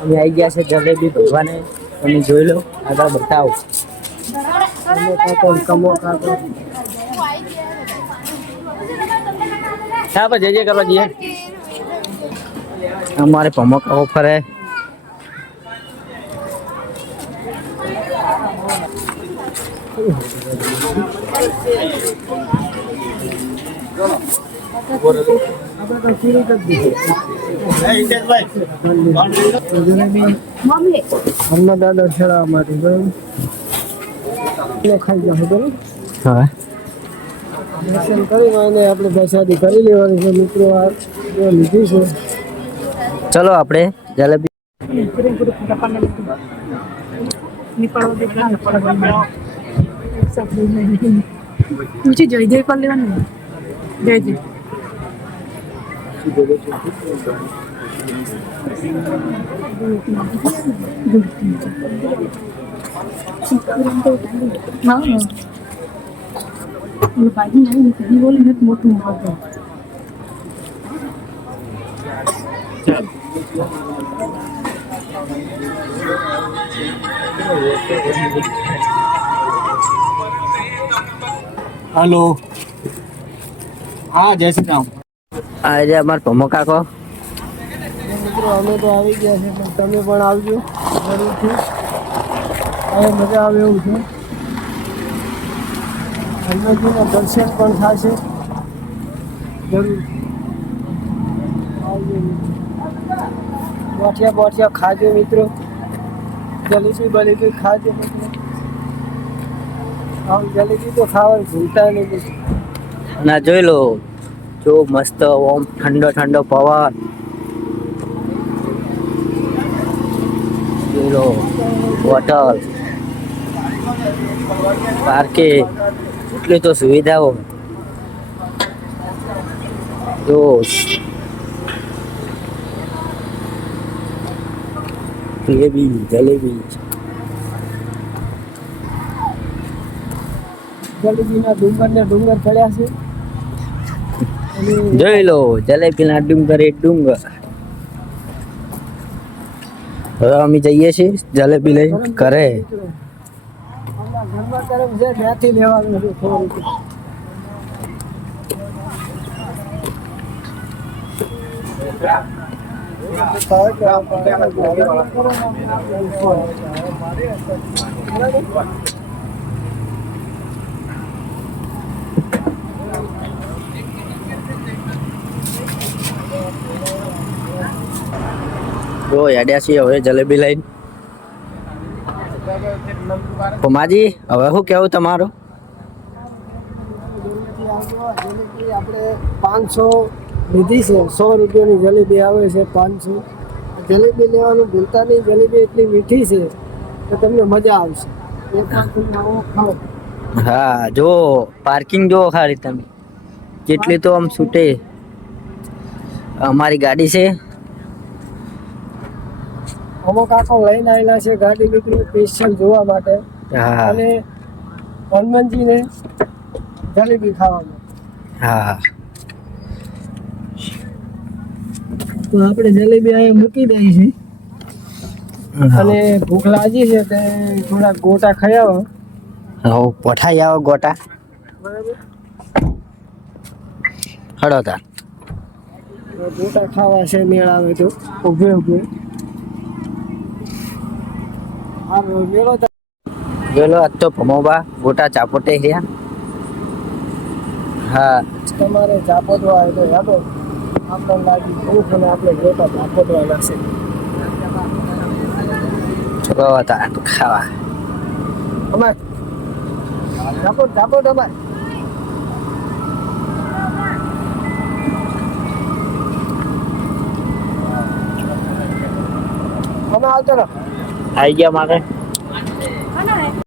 અમે આવી ગયા છે જલેબી ભરવાને. તમે જોઈ લો આગળ બતાવો. હા પછી જઈએ કરવા જઈએ. અમારે ભમોકા ઓફર હે. દાદા છેડા માટે ખાઈ જશે બરોબર. હા દર્શન કરીને આપણે પ્રસાદી કરી લેવાની છે મિત્રો. આ લીધી છે. ચલો આપણે જલેબી ઊંચી જઈ જઈ કરી લેવાનું. જય જય ભાજી નહીં કદી બોલી નથી મોટું મોટું. हेलो हाँ जय श्री राम. આજે અમાર ભમો કાકો. મિત્રો અમે તો આવી ગયા છે પણ તમે પણ આવજો જરૂરથી. હવે મજા આવે એવું છે. હનુમાનજીના દર્શન પણ થશે જરૂર. આવજો બોઠિયા બોઠિયા ખાજો મિત્રો. જલેબી બલેબી ખાજો મિત્રો. આમ જલેબી તો ખાવાનું ભૂલતા નહીં. ના જોઈ લો જો મસ્ત ઓમ ઠંડો ઠંડો પવન. જોઈ લો હોટલ પાર્કિંગ એટલી તો સુવિધાઓ. જો જલેબી જલેબી જલેબીના ડુંગર ને ડુંગર ચડ્યા છે. જોઈ લો જલેબી ના ડુંગર એ ડુંગર. હવે અમે જઈએ છીએ જલેબી લઈ ઘરે. ઘરમાં ગરમ છે ત્યાંથી લેવાનું છે થોડું. જો યાડ્યા છીએ હવે જલેબી લઈને. માજી હવે શું કેવું તમારું? આપણે 500 લીધી છે. 100 રૂપિયાની જલેબી આવે છે 500. જલેબી લેવાનું ભૂલતા નહીં. જલેબી એટલી મીઠી છે કે તમને મજા આવશે. હા જો પાર્કિંગ જો ખાલી તમે જેટલી તો આમ છૂટે. અમારી ગાડી છે. અમુક કાકો લઈને આવેલા છે ગાડી મિત્રો સ્પેશિયલ જોવા માટે. હા અને હનુમાનજીને જલેબી ખાવાનું. હા તો આપણે જલેબી અહીંયા મૂકી દઈએ છીએ. અને ભૂખ લાગી છે તે થોડા ગોટા ખાઈ આવો. હવે પઠાઈ આવો ગોટા. બરાબર હળો તાર ગોટા ખાવા છે મેળ આવે તો ઉભે ઉભે. હા મેળો જોલો આજ તો ભમોબા ગોટા ચાપોટે રહ્યા. હા તમારે ચાપોટવા આવે તો યાદો આપણને લાગી ભૂખ અને આપણે ગોટા ચાપોટવાના છે. ચલો તાર ખાવા. અમાર ચાપોટ ચાપોટ અમાર. અમે આવતો રહો. આવી ગયા મારે